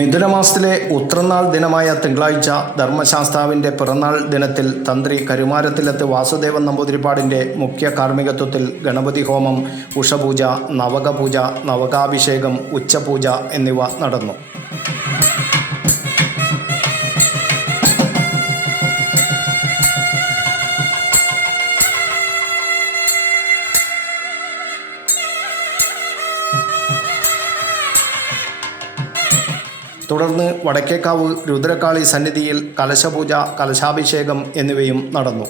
മിഥുനമാസത്തിലെ ഉത്രനാൾ ദിനമായ തിങ്കളാഴ്ച ധർമ്മശാസ്താവിൻ്റെ പിറന്നാൾ ദിനത്തിൽ തന്ത്രി കരുമാരത്തിലത്ത് വാസുദേവൻ നമ്പൂതിരിപ്പാടിൻ്റെ മുഖ്യ കാർമ്മികത്വത്തിൽ ഗണപതി ഹോമം, ഉഷപൂജ, നവകപൂജ, നവകാഭിഷേകം, ഉച്ചപൂജ എന്നിവ നടന്നു. തുടർന്ന് വടക്കേക്കാവ് രുദ്രകാളി സന്നിധിയിൽ കലശപൂജ, കലശാഭിഷേകം എന്നിവയും നടന്നു.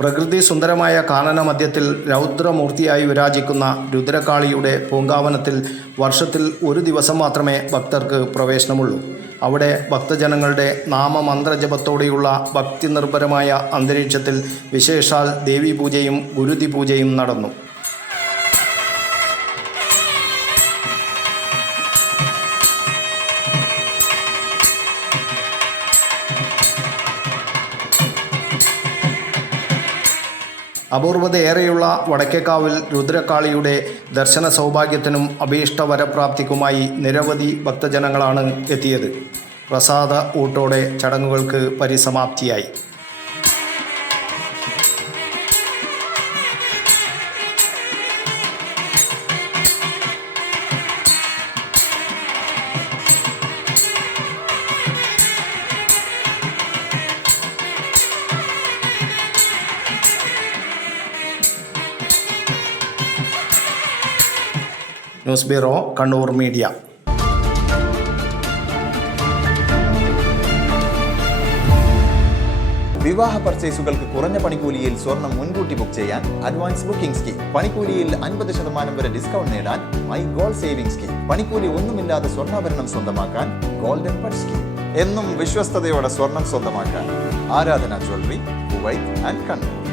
പ്രകൃതി സുന്ദരമായ കാനന മധ്യത്തിൽ രൗദ്രമൂർത്തിയായി വിരാജിക്കുന്ന രുദ്രകാളിയുടെ പൂങ്കാവനത്തിൽ വർഷത്തിൽ ഒരു ദിവസം മാത്രമേ ഭക്തർക്ക് പ്രവേശനമുള്ളൂ. അവിടെ ഭക്തജനങ്ങളുടെ നാമമന്ത്രജപത്തോടെയുള്ള ഭക്തി നിർഭരമായ അന്തരീക്ഷത്തിൽ വിശേഷാൽ ദേവീപൂജയും ഗുരുതി പൂജയും നടന്നു. അപൂർവതയേറെയുള്ള വടക്കേക്കാവിൽ രുദ്രകാളിയുടെ ദർശന സൗഭാഗ്യത്തിനും അഭീഷ്ടവരപ്രാപ്തിക്കുമായി നിരവധി ഭക്തജനങ്ങളാണ് എത്തിയത്. പ്രസാദ ഊട്ടോടെ ചടങ്ങുകൾക്ക് പരിസമാപ്തിയായി. News bureau, Kannur media. വിവാഹ പർച്ചേസുകൾക്ക് കുറഞ്ഞ പണിക്കൂലിയിൽ സ്വർണം മുൻകൂട്ടി ബുക്ക് ചെയ്യാൻ അഡ്വാൻസ് ബുക്കിംഗ് സ്കീം. പണിക്കൂലിയിൽ 50% വരെ ഡിസ്കൗണ്ട് നേടാൻ മൈ ഗോൾഡ് സേവിംഗ് സ്കീം. പണിക്കൂലി ഒന്നുമില്ലാതെ സ്വർണ്ണാഭരണം സ്വന്തമാക്കാൻ ഗോൾഡൻ പട്ട് സ്കീം. എന്നും വിശ്വസ്തയോടെ സ്വർണം സ്വന്തമാക്കാൻ ആരാധന ജ്വല്ലറി, കുവൈറ്റ് ആൻഡ് കണ്ണൂർ.